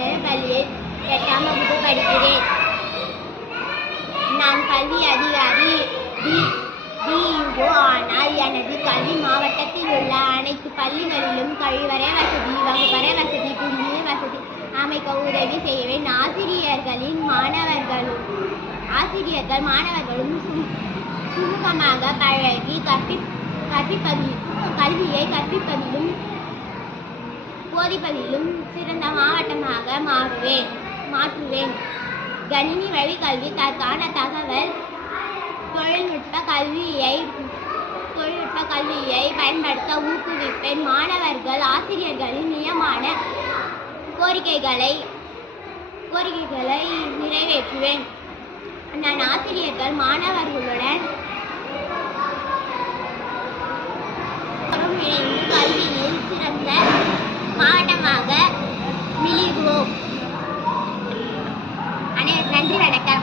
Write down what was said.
அரசினர் பள்ளியில் 8ஆம் வகுப்பு படிக்கிறேன். நான் கல்வி அதிகாரி DEO. ஆனால் எனது கல்வி மாவட்டத்தில் உள்ள அனைத்து பள்ளிகளிலும் கழிவறை வசதி, வகுப்பறை வசதி, குடிநீர் வசதி அமைக்க உதவி செய்வேன். ஆசிரியர்கள் மாணவர்களும் சுமூகமாக பழகி கல்வியை கற்பிப்பதிலும் போதிப்பதிலும் சிறந்த மாவட்டமாக மாற்றுவேன். கணினி வழி கல்வி, தற்கான தகவல் தொழில்நுட்ப கல்வியை பயன்படுத்த ஊக்குவிப்பேன். மாணவர்கள் ஆசிரியர்களின் நியமன கோரிக்கைகளை நிறைவேற்றுவேன். நான் ஆசிரியர்கள் மாணவர்களுடன் இணைந்து கல்வியில் சிறந்த மாவட்டமாக மிளிர்வோம். நன்றி, வணக்கம்.